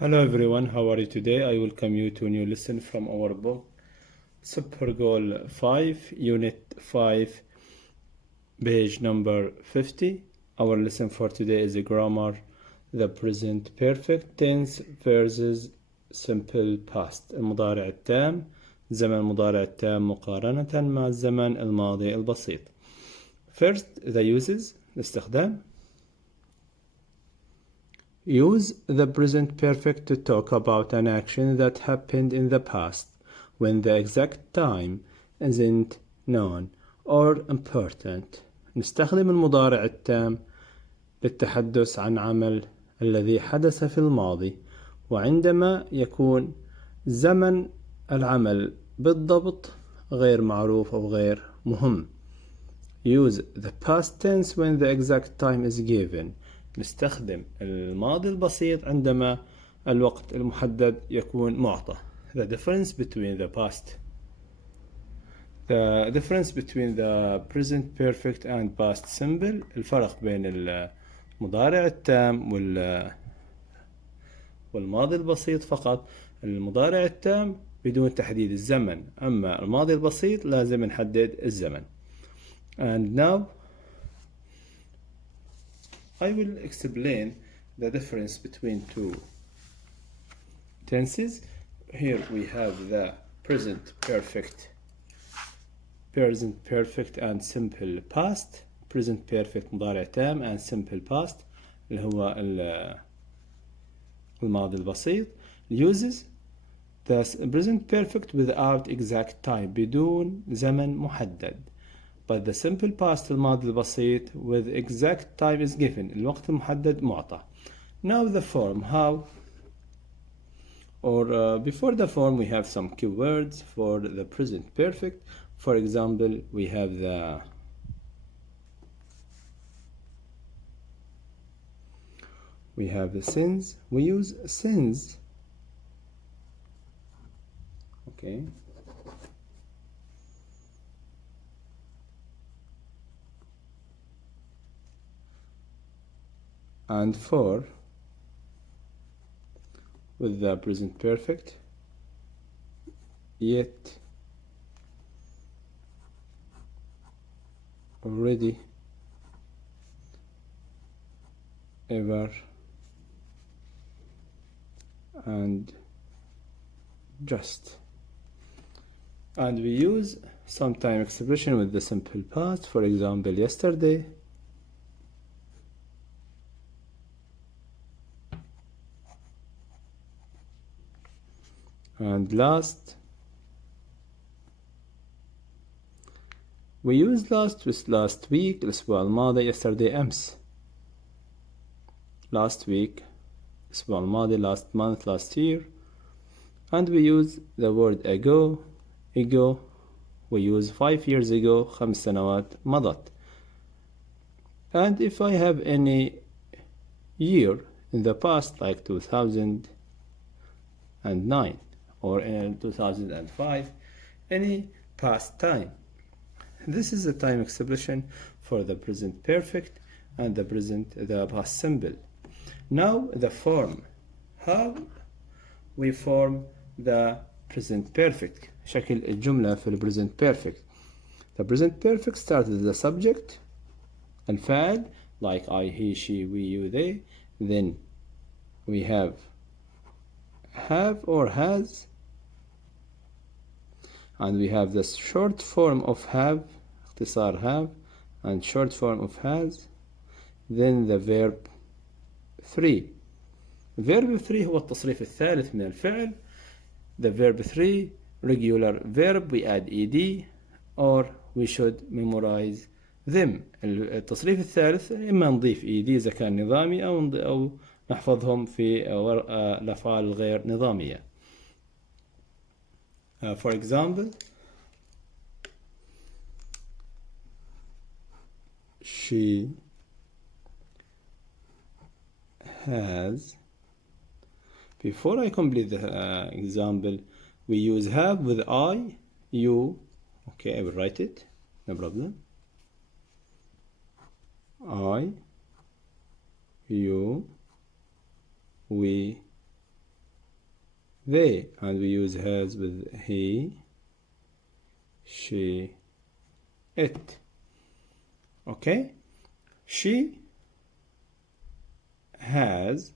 Hello everyone, how are you today? I welcome you to a new lesson from our book Super Goal 5, Unit 5, page number 50. Our lesson for today is a grammar, the present perfect tense versus simple past. المضارع التام، زمن المضارع التام مقارنة مع الزمن الماضي البسيط. First, the uses, الاستخدام. Use the present perfect to talk about an action that happened in the past when the exact time isn't known or important. نستخدم المضارع التام للتحدث عن عمل الذي حدث في الماضي وعندما يكون زمن العمل بالضبط غير معروف أو غير مهم. Use the past tense when the exact time is given. نستخدم الماضي البسيط عندما الوقت المحدد يكون معطى. The difference between the present perfect and past simple. الفرق بين المضارع التام والماضي البسيط فقط. المضارع التام بدون تحديد الزمن، أما الماضي البسيط لازم نحدد الزمن. And now I will explain the difference between two tenses. Here we have the present perfect and simple past. Present perfect مضارع تام and simple past اللي هو الماضي البسيط. Uses the present perfect without exact time بدون زمن محدد. But the simple past الماضي البسيط with exact time is given. الوقت المحدد معطى. Now the form. How? Or before the form we have some keywords for the present perfect. For example, we have the since. We use since. Okay. And for with the present perfect, yet, already, ever, and just. And we use some time expression with the simple past. For example, yesterday, and last. We use last with last week الأسبوع الماضي. Yesterday أمس. Last week الأسبوع الماضي. Last month, last year. And we use the word ago. We use 5 years ago. 5 سنوات مضت. And if I have any year in the past like 2009 or in 2005, any past time. This is the time expression for the present perfect and the past simple. Now the form. How we form the present perfect. شكل الجملة في present perfect. The present perfect starts with the subject الفاعل like I, he, she, we, you, they. Then we have or has, and we have the short form of have, اختصار have, and short form of has. Then the verb 3. Verb 3 هو التصريف الثالث من الفعل. The verb 3 regular verb, we add ed or we should memorize them. التصريف الثالث إما نضيف ed إذا كان نظامي أو نحفظهم في الأفعال الغير نظامية. For example, she has. Before I complete the example, we use have with I, you. Okay, I will write it, no problem. I, you, we, they, and we use has with he, she, it. Okay? She has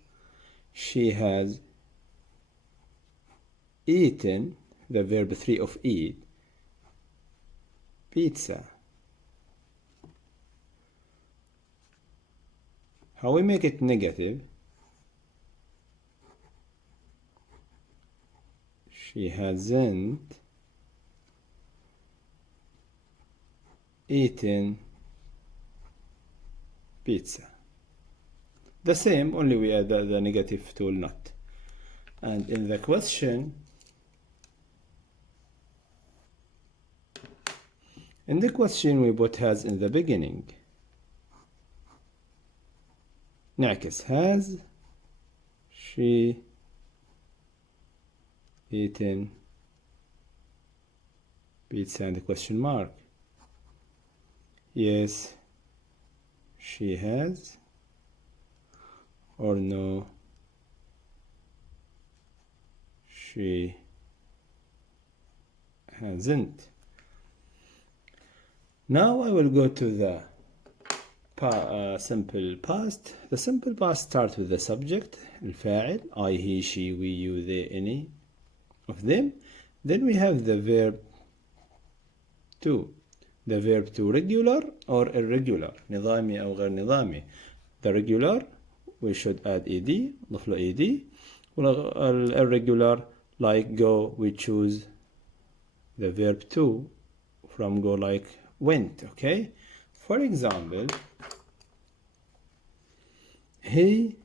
eaten, the verb 3 of eat, pizza. How we make it negative? She hasn't eaten pizza. The same, only we add the negative to not. And in the question, we put has in the beginning. نعكس has she eaten pizza and the question mark. Yes, she has, or no, she hasn't. Now I will go to the simple past. The simple past starts with the subject, الفاعل, I, he, she, we, you, they, any of them. Then we have the verb to. The verb to regular or irregular, نظامي أو غير نظامي. The regular we should add ed, نضيف له ed. Irregular like go we choose the verb to from go like went. Okay, for example, he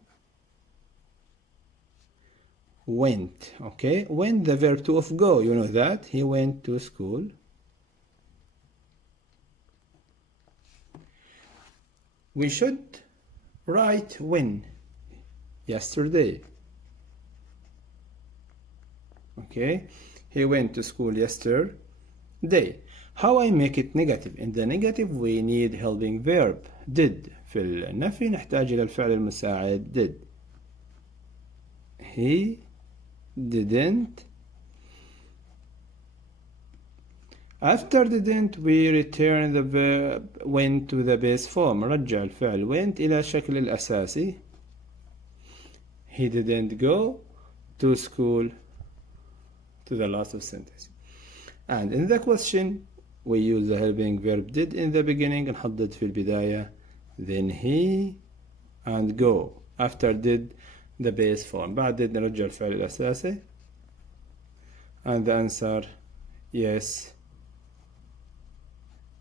went. Okay, went, the verb to of go, you know that he went to school. We should write when, yesterday. Okay, he went to school yesterday. How I make it negative? In the negative we need helping verb did. في النفي نحتاج إلى الفعل المساعد did. He didn't. After didn't we return the verb went to the base form. رجع الفعل went إلى شكل الأساسي. He didn't go to school, to the last of sentence. And in the question we use the helping verb did in the beginning نحدد في البداية, then he and go. After did the base form. بعد did نرجع الفعل الأساسي. And the answer, yes,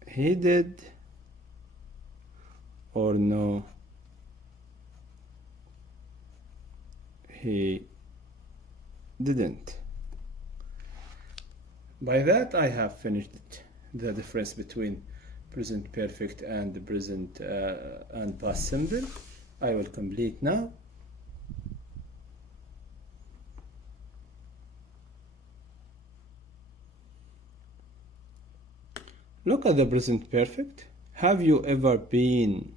he did, or no, he didn't. By that I have finished the difference between present perfect and the present and past simple. I will complete now. Look at the present perfect. Have you ever been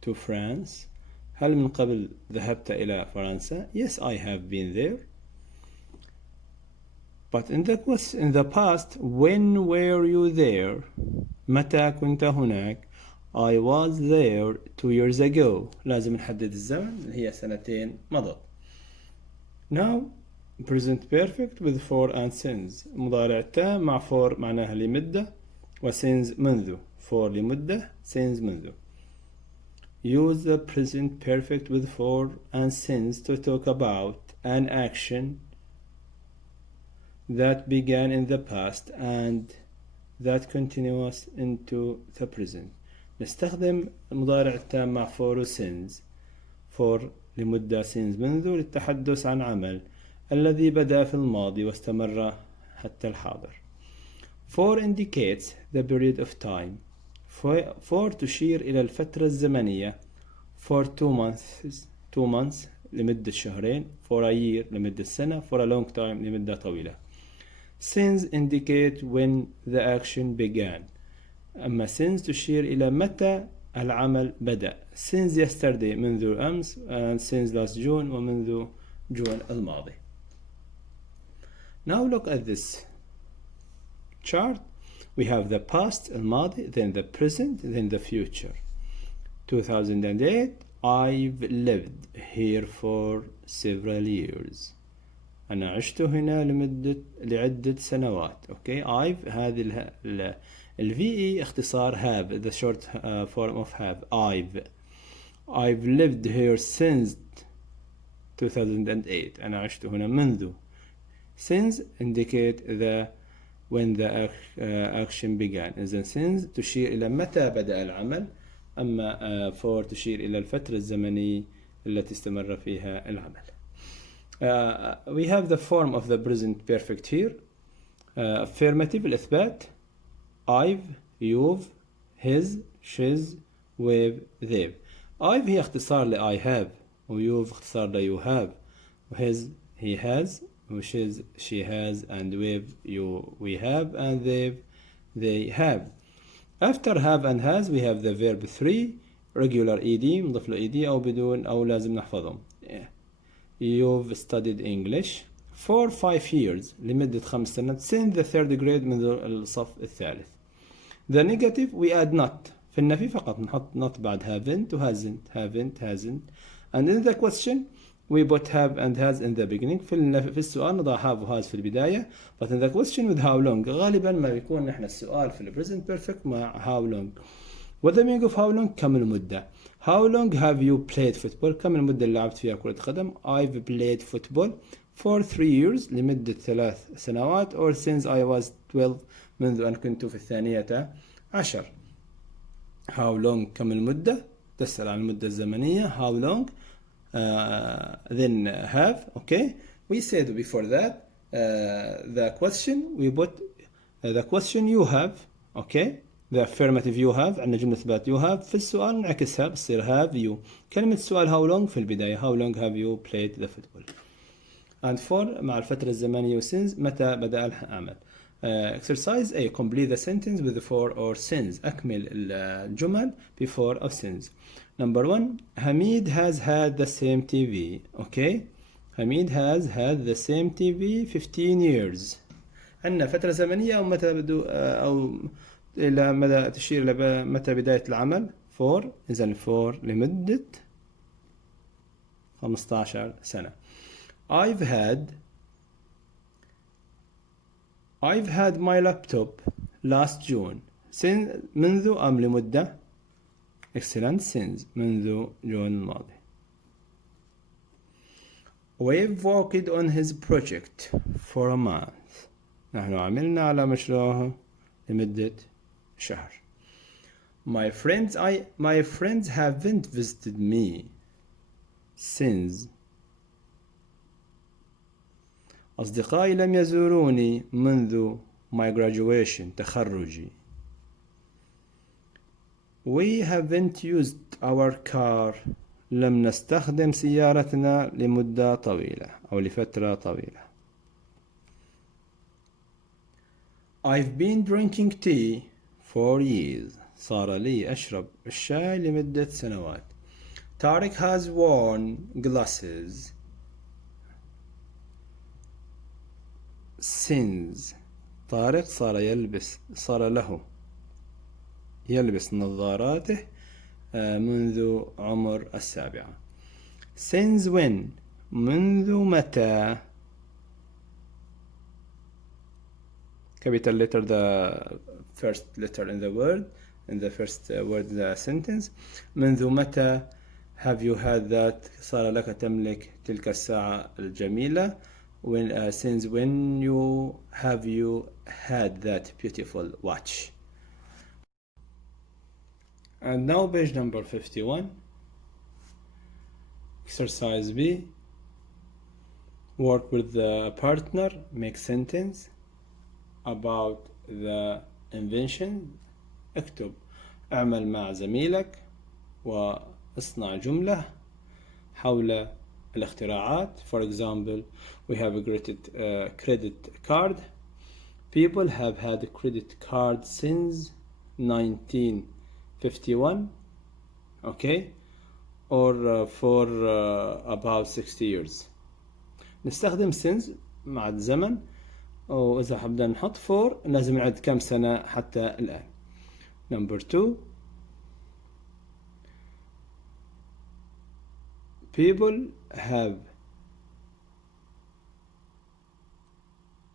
to France? هل من قبل ذهبت إلى فرنسا? Yes, I have been there. But in the past, when were you there? متى كنت هناك? I was there 2 years ago. لازم نحدد الزمن، هي سنتين مضت. Now, present perfect with for and since. مضارع تام مع for معناها لمدة، وsince منذ. for لمدة، since منذ. Use the present perfect with for and since to talk about an action that began in the past and that continues into the present. نستخدم المضارع التام مع for و since. for لمدة، since منذ، للتحدث عن عمل الذي بدأ في الماضي واستمر حتى الحاضر. For indicates the period of time. For تشير إلى الفترة الزمنية. For 2 months لمدة شهرين. For a year لمدة سنة. For a long time لمدة طويلة. Since indicate when the action began. أما since تشير إلى متى العمل بدأ. Since yesterday منذ أمس, and since last June ومنذ جون الماضي. Now look at this chart. We have the past, الماضي, then the present, then the future. 2008, I've lived here for several years. أنا عشت هنا لعدة سنوات. Okay, I've هذه ال VE اختصار have, the short form of have. I've lived here since 2008. أنا عشت هنا منذ. Since indicate when the action began. إذن since تشير إلى متى بدأ العمل، أما for تشير إلى الفترة الزمنية التي استمر فيها العمل. We have the form of the present perfect here. Affirmative الإثبات. I've, you've, his, she's, we've, they've. I've هي اختصار ل I have، ويو've اختصار ل you have، وhis he has، وshe's she has، and we've we have، and they have. After have and has we have the verb 3 regular ed مضيف له ed أو بدون أو لازم نحفظهم. You've studied English for 5 years لمدة 5 سنوات since the third grade منذ الصف الثالث. The negative we add not. في النفي فقط نحط not بعد haven't و hasn't. And in the question we put have and has in the beginning. في السؤال نضع have و has في البداية. But in the question with how long غالبا ما بيكون نحن السؤال في present perfect مع how long. What the meaning of how long؟ كم المدة. How long have you played football؟ كم المدة اللي لعبت فيها كرة قدم. I've played football for 3 years لمدة 3 سنوات or since I was 12 منذ أن كنت في الثانية عشر. How long كم المدة تسأل عن المدة الزمنية. How long then have. Okay, we said before that the question we put the question you have. Okay, the affirmative you have عندنا جملة إثبات you have. في السؤال نعكسها بتصير have you. كلمة السؤال how long في البداية how long have you played the football. and for مع الفترة الزمنية since متى بدأ العمل. Exercise A. Complete the sentence with for or since. أكمل الجمل before or since. Number 1. Hamid has had the same TV. Okay. Hamid has had the same TV 15 years. عندنا فترة زمنية أو متى بدو أو إلى مدى تشير إلى متى بداية العمل. for إذن for لمدة 15 سنة. I've had my laptop last June. since منذ أم لمدة. excellent. since منذ جون الماضي. We've worked on his project for a month. نحن عملنا على مشروعه لمدة شهر. My friends haven't visited me since. أصدقائي لم يزوروني منذ my graduation تخرجي. We haven't used our car. لم نستخدم سيارتنا لمدة طويلة أو لفترة طويلة. I've been drinking tea for years. صار لي أشرب الشاي لمدة سنوات. Tariq has worn glasses since. طارق صار له يلبس نظاراته منذ عمر 7. since when منذ متى. capital letter the first letter in the word in the first word the sentence. منذ متى have you had that. صار لك تملك تلك الساعة الجميلة. when since when you had that beautiful watch. And now page number 51. Exercise B. Work with the partner. Make sentence about the invention. اكتب اعمل مع زميلك واصنع جملة حول الاختراعات. For example, we have a credit card. People have had a credit card since 1951. Okay, or for about 60 years. نستخدم since مع الزمن وإذا حبنا نحط 4 لازم نعد كم سنة حتى الآن. Number 2. People have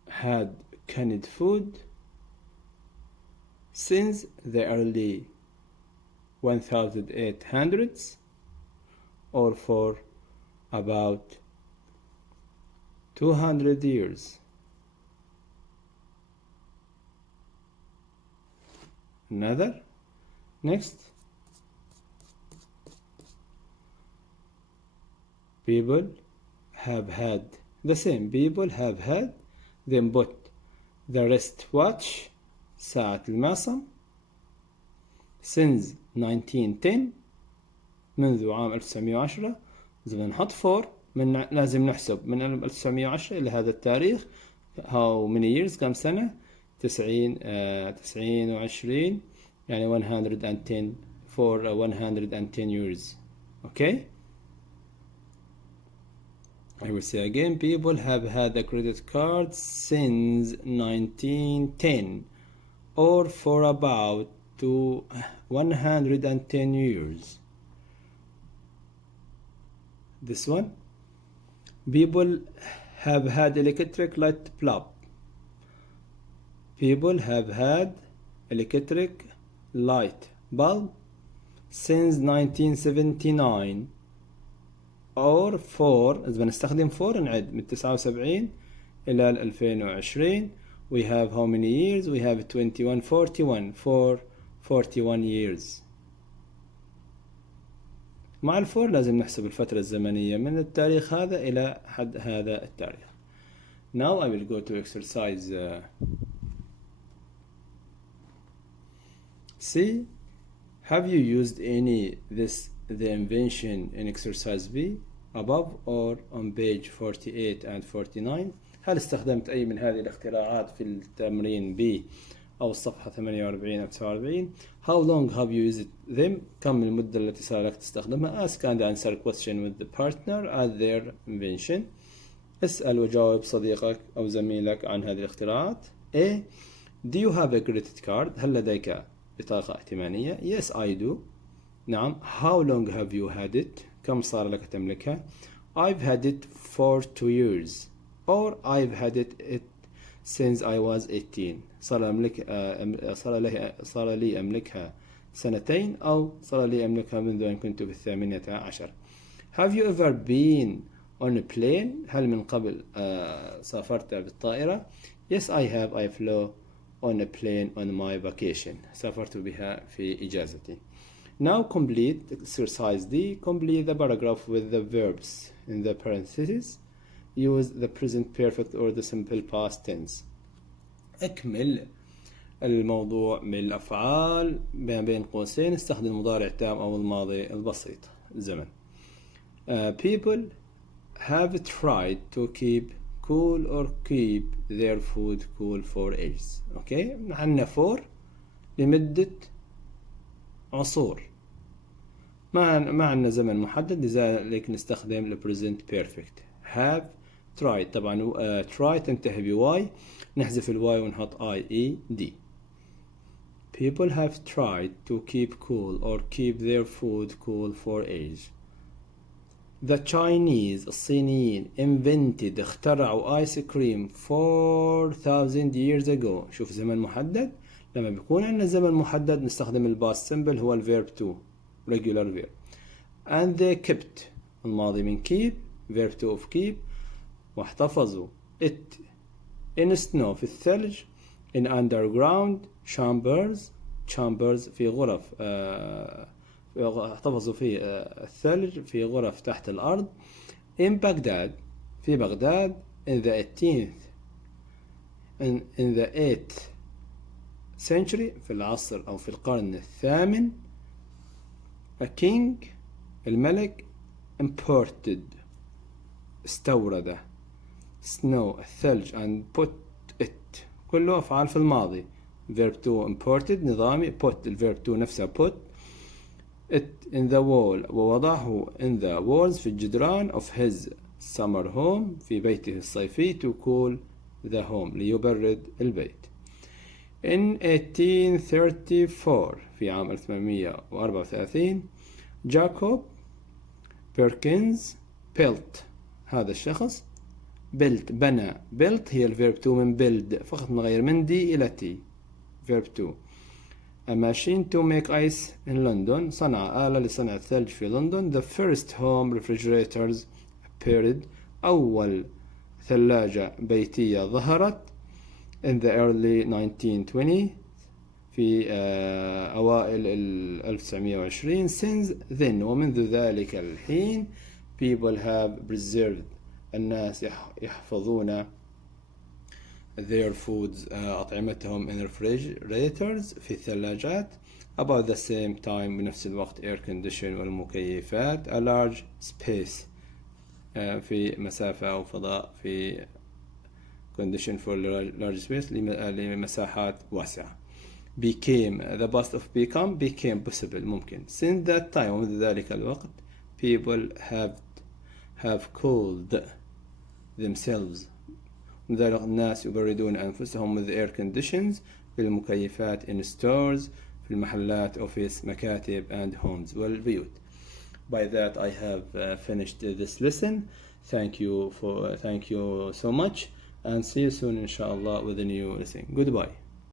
had canned food since the early 1800s or for about 200 years. Another. Next. People have had the same. People have had them put the wristwatch ساعة المعصم since 1910 منذ عام 1910. إذا بدنا نحط 4 لازم نحسب من 1910 إلى هذا التاريخ how many years كم سنة 90 و20 يعني 110 for 110 years. Okay. I will say again, people have had a credit card since 1910 or for about 110 years. This one. People have had electric light bulb. People have had electric light bulb since 1979 or for إذا بنستخدم 4 نعد من 79 إلى 2020. We have how many years? We have 41 for 41 years. مع الفور لازم نحسب الفترة الزمنية من التاريخ هذا إلى حد هذا التاريخ. Now I will go to exercise C. Have you used the invention in exercise B above or on page 48 and 49? هل استخدمت أي من هذه الاختراعات في التمرين B أو الصفحة 48 أو 49؟ How long have you used them? كم المدة التي صار لك تستخدمها؟ Ask and answer question with the partner at their invention. اسأل وجاوب صديقك أو زميلك عن هذه الاختراعات. A. Do you have a credit card? هل لديك بطاقة ائتمانية؟ Yes, I do. نعم. How long have you had it? كم صار لك تملكها؟ I've had it for 2 years. Or I've had it since I was 18. صار لي أملكها سنتين أو صار لي أملكها منذ أن كنت في 18. Have you ever been on a plane? هل من قبل سافرت بالطائرة؟ Yes, I have. I flew on a plane on my vacation. سافرت بها في إجازتي. Now complete exercise D. Complete the paragraph with the verbs in the parentheses. Use the present perfect or the simple past tense. اكمل الموضوع من الأفعال بين قوسين. استخدم المضارع التام أو الماضي البسيط الزمن. People have tried to keep cool or keep their food cool for ages. Okay. عندنا for لمدة عصور. ما عندنا زمن محدد لذلك نستخدم present perfect. have tried طبعا try تنتهي ب y نحذف ال y ونحط IED. People have tried to keep cool or keep their food cool for ages. The Chinese الصينيين invented اخترعوا ice cream 4000 years ago. شوف زمن محدد. لما بيكون عندنا زمن محدد نستخدم الباست سمبل هو الفيرب to regular verb. And they kept الماضي من keep verb to of keep واحتفظوا it in snow في الثلج in underground chambers في غرف احتفظوا في الثلج في غرف تحت الأرض in Baghdad في بغداد in the 18th in the 8th century في العصر أو في القرن الثامن. A king الملك imported استورد snow الثلج and put it كله أفعال في الماضي. verb to imported نظامي put الverb to نفسها put it in the wall ووضعه in the walls في الجدران of his summer home في بيته الصيفي to cool the home ليبرد البيت. In 1834 في عام 1834 جاكوب بيركنز بيلت هذا الشخص بنى built هي الفيرب to من build فقط نغير من دي إلى تي verb to a machine to make ice in London صنع آلة لصنع الثلج في لندن. The first home refrigerators appeared أول ثلاجة بيتية ظهرت in the early 1920 في أوائل 1920. Since then ومنذ ذلك الحين people have preserved الناس يحفظون their foods أطعمتهم in refrigerators في الثلاجات about the same time بنفس الوقت air condition والمكيفات a large space في مسافة أو فضاء في condition for large space لمساحات واسعة. became the past of became possible ممكن. since that time ومنذ ذلك الوقت people have called themselves لذلك الناس يبردون أنفسهم with air conditions في المكيفات in stores في المحلات office مكاتب and homes والبيوت. By that I have finished this lesson. Thank you so much and see you soon inshallah with a new lesson. Goodbye.